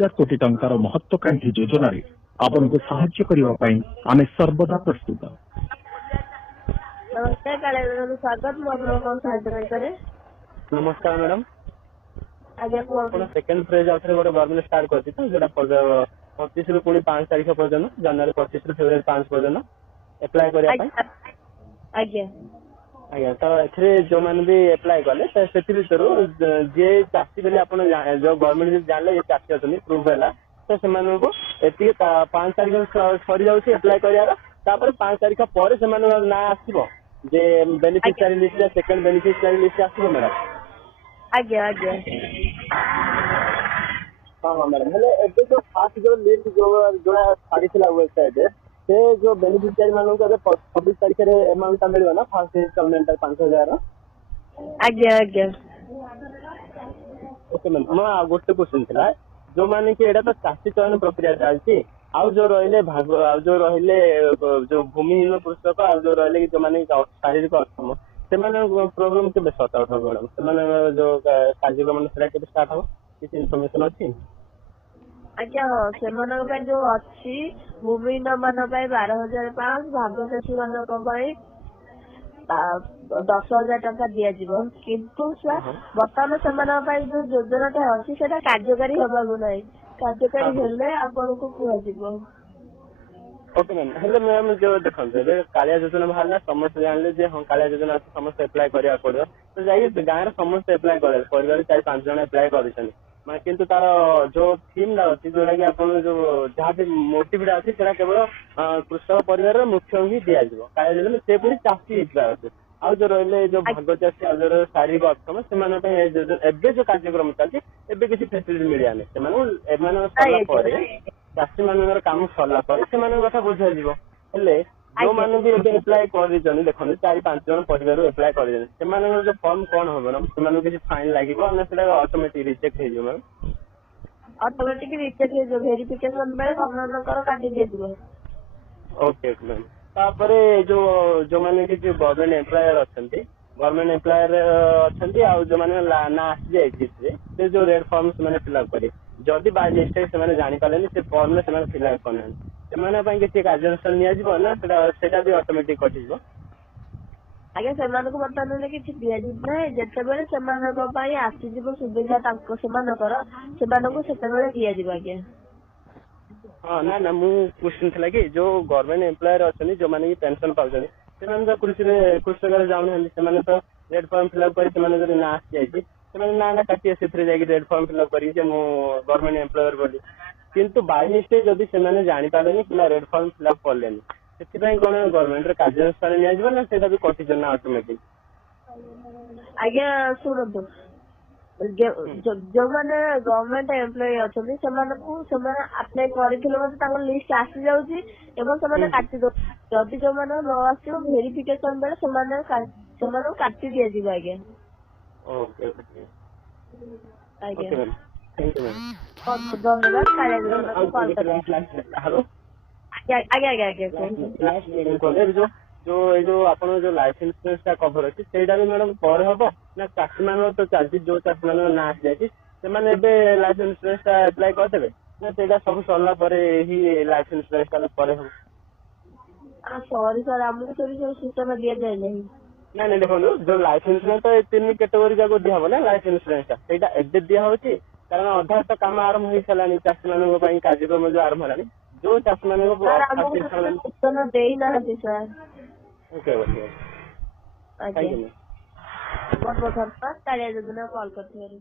हजार कोटी टंकार महत्वाकांक्षी योजन आपन को साहाय्य करने आम सर्वदा प्रस्तुत। नमस्ते स्वागत नमस्कार मैडम। आज्ञा सेकंड फेज आउथरे गोटे गवर्नमेंट स्टार्ट करछि तो जेटा 25 रु 5 तारिख पर्यंत जनवरी 25 रु फेब्रुआरी 5 पर्यंत अप्लाई करिया पई। आज्ञा आज्ञा तो एथरे जो माने भी अप्लाई कले तो सेति भितरु जे चासी बेले आपण जो गवर्नमेंट जानले जे चासी अछनी प्रूफ हैला तो सेमानो को एति 5 तारिख सरी जाउछि अप्लाई करिया तापर 5 तारिख पर सेमानो ना आसीबो जे beneficiary list second beneficiary list आसीबो मैडम। आज्ञा आज्ञा हाँ मैडम हेले एबे जो फास्ट जो लिस्ट जो छाड़ीला वेबसाइट से जो बेनिफिशियरी मानू को 26 तारिख रे अमाउंट मिलबो ना फर्स्ट इंस्टॉलमेंट 5000। आज्ञा आज्ञा ओके मैम मैं गोटे क्वेश्चन थिला जो माने कि एडा तो चासी चयन प्रक्रिया चलछि आउ जो रहले भाग आउ जो रहले जो भूमिहीन कृषक आउ जो रहले जो माने शारीरिक अक्षम से प्रॉब्लम के सॉर्ट आउट हो मैडम से जो कार्यक्रम से स्टार्ट हो किसी इनफॉरमेशन अछि। आज्ञा से जो अच्छी भूमिहीन मान 12,500 भागचाषी मान 10,000 टका दिया किंतु बर्तमान से जो योजना अच्छी से कार्यकारी हबाकू ना कार्यकारी हेले आपन को कहजिबो। ओके मैम हेले मैम जो देखते कालिया योजना बाहर समस्त जानले जे हाँ कालिया योजना समस्त अप्लाई करिया पड़ो तो जाई गाँव रे समस्त अप्लाई करे परिवार 4-5 जन अप्लाई करछन माने किंतु तार जो थीम ला अछि जोडा कि आपन जो जहाँ भी मोटिव अछि सेटा केवल कृषक परिवार रे मुख्य ही दिया जिवो कालिया योजना से पूरी चासी हितला अछि आ जो रहले जो भाग चासी आ जो शारीरिक अक्षम से माने पे एबे जो कार्यक्रम चलछि एबे किसी फैसिलिटी मिलिया नै से माने एमाने सरला परे चाषी मान कम सरला कथा बुझा जो मैंने भी एप्लाय कर देखो 4-5 जन परिवार एप्लाय कर जो फॉर्म कौन हम मैडम किसी फाइन लगे ना ऑटोमेटिक रिजेक्ट हो मैम ऑटोमेटिक रिजेक्ट हो वेरिफिकेशन में हमनकर काटी दे दिबो। ओके मैम तापर जो जो माने कि जो गवर्नमेंट एम्प्लॉयर अछंती गवर्नमेंट एम्प्लॉयर अछंती आ जो माने ना आसी जाय से जो रेड फॉर्म से माने फिलअप करी जदि बाय मिस्टेक से जानी पारे से फॉर्म में से फिलअप करना से किसी कार्यानुष्ठान नियाजिबो ना सेटा भी ऑटोमेटिक कटिबो। आगे सेमानको बर्तमान किसी दियाजिबो नै जेतेबेले सेमानको पई आसीजिबो सुविधा तांको सेमानकर सेमानको सेतेबेले दियाजिबो। आगे हाँ ना ना मु क्वेश्चन थिला कि जो गवर्नमेंट एम्प्लॉयर अछनी जो माने कि पेंशन पाउछनी सेमान जो कृषक जाउन सेमाने तो रेड फॉर्म फिलअप करी सेमाने जो ना आसी जायछि सेमाने ना काटी सेथरे जाई रेड फॉर्म फिलअप करी जे मु गवर्नमेंट एम्प्लॉयर बोली किंतु बाय मिस्टेक जदि सेमाने जानि पालेनी कि रेड फॉर्म फिलअप करलेनी सेति कोन गवर्नमेंट रे कार्यानुष्ठान निया जिवो ना सेटा भी कटि जना ऑटोमेटिक। आगे सुनतो जो माने गवर्नमेंट एम्प्लॉय अछथि सेमाने अप्लाई करिथिलो मते लिस्ट आसी जाउछि एवं सेमाने काटि दो जदि जो माने न आसियो वेरिफिकेशन बेले सेमाने काटि दिया जिवो। आगे ओके ओके आगे मैम थैंक यू मैम बहुत धन्यवाद कार्यालय को कॉल कर। हेलो आगे आगे आगे जो आपन जो लाइफ इंश्योरेंस का कवर अछि सेटा भी मैडम पर हबो ना चासी मान तो चासी जो चासी मान ना आसी जायछि से माने बे लाइफ इंश्योरेंस का अप्लाई कर देबे ना सेटा सब सरला परे ही लाइफ इंश्योरेंस का पर हो। सॉरी सर हमको तो सिस्टम दिया जाय नहीं ना देखो जो लाइफ इंश्योरेंस तो तीन कैटेगरी जाको दिया हो ना लाइफ इंश्योरेंस का सेटा एबे दिया होछि कारण अधा तो काम आरंभ हो सलानी चासी मान को कार्यक्रम जो आरंभ हलानी जो चासी मान को देई ना सर। ओके ओके बहुत बहुत धन्यवाद कार्यालय कॉल करते हैं।